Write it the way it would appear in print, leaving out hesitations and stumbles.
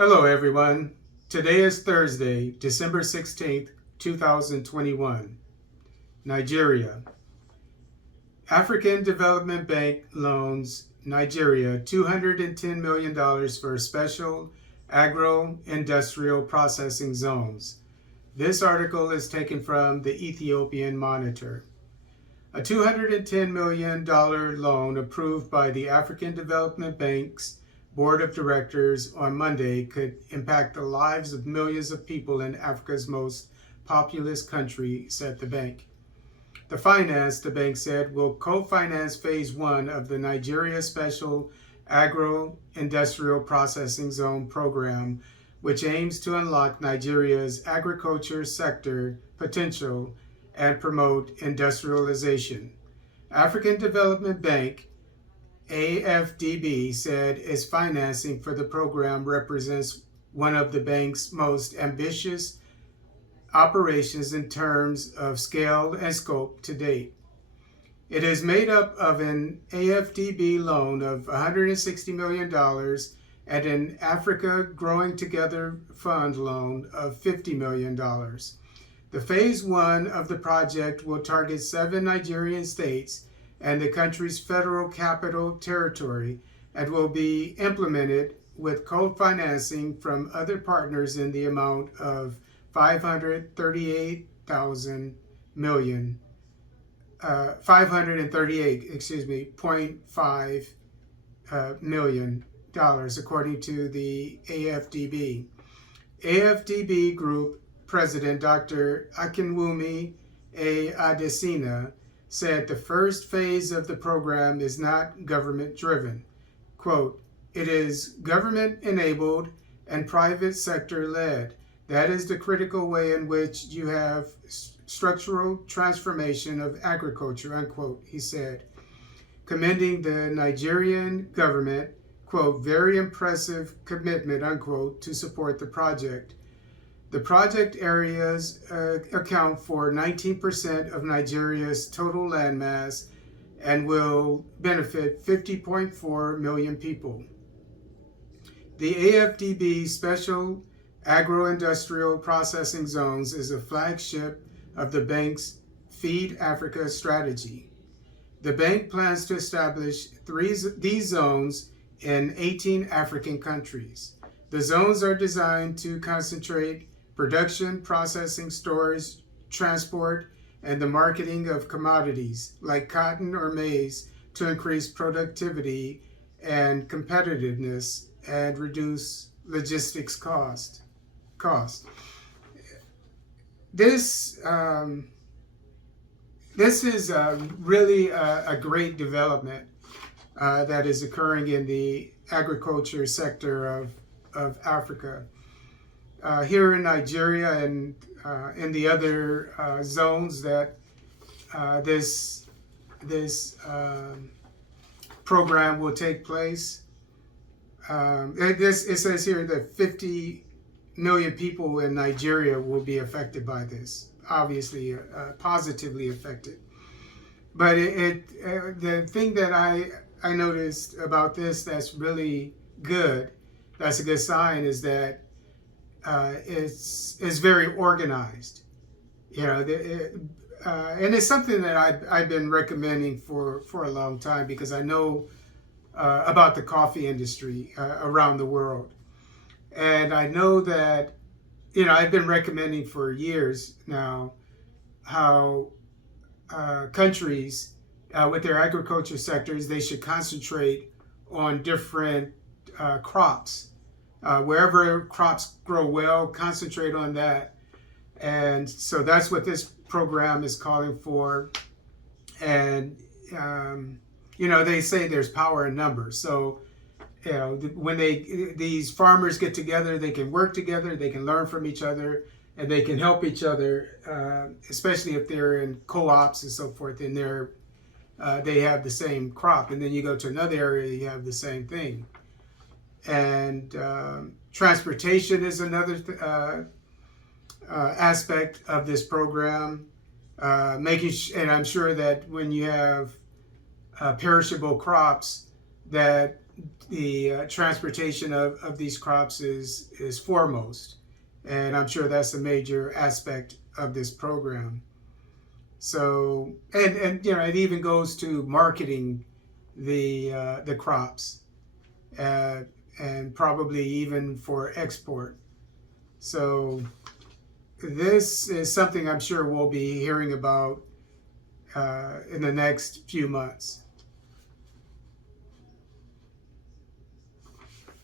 Hello, everyone. Today is Thursday, December 16th, 2021. Nigeria. African Development Bank loans Nigeria $210 million for special agro-industrial processing zones. This article is taken from the Ethiopian Monitor. A $210 million loan approved by the African Development Bank's Board of Directors on Monday could impact the lives of millions of people in Africa's most populous country, said the bank. The finance, the bank said, will co-finance phase one of the Nigeria Special Agro-Industrial Processing Zone program, which aims to unlock Nigeria's agriculture sector potential and promote industrialization. African Development Bank AFDB said its financing for the program represents one of the bank's most ambitious operations in terms of scale and scope to date. It is made up of an AFDB loan of $160 million and an Africa Growing Together Fund loan of $50 million. The phase one of the project will target 7 Nigerian states and the country's federal capital territory, and will be implemented with co-financing from other partners in the amount of 538 million, 538.5 million dollars, according to the AFDB. AFDB Group President Dr. Akinwumi A. Adesina said the first phase of the program is not government-driven. Quote, "It is government-enabled and private sector-led. That is the critical way in which you have structural transformation of agriculture," unquote, he said, commending the Nigerian government, quote, "very impressive commitment," unquote, to support the project. The project areas account for 19% of Nigeria's total landmass and will benefit 50.4 million people. The AFDB Special Agro-Industrial Processing Zones is a flagship of the bank's Feed Africa strategy. The bank plans to establish these zones in 18 African countries. The zones are designed to concentrate production, processing, storage, transport, and the marketing of commodities like cotton or maize to increase productivity and competitiveness and reduce logistics cost. This is really a great development that is occurring in the agriculture sector of Africa. Here in Nigeria and in the other zones that this program will take place. It says here that 50 million people in Nigeria will be affected by this, obviously positively affected. But the thing that I noticed about this that's really good, that's a good sign, is that it's very organized, you know, and it's something that I've been recommending for a long time, because I know about the coffee industry around the world, and I know that, you know, I've been recommending for years now how countries with their agriculture sectors, they should concentrate on different crops. Wherever crops grow well, concentrate on that. And so that's what this program is calling for. And, you know, they say there's power in numbers. So, you know, when these farmers get together, they can work together, they can learn from each other, and they can help each other, especially if they're in co-ops and so forth, and they have the same crop. And then you go to another area, you have the same thing. And transportation is another aspect of this program. And I'm sure that when you have perishable crops, that transportation of these crops is foremost, and I'm sure that's a major aspect of this program. So, and it even goes to marketing the crops, uh, and probably even for export. So this is something I'm sure we'll be hearing about in the next few months.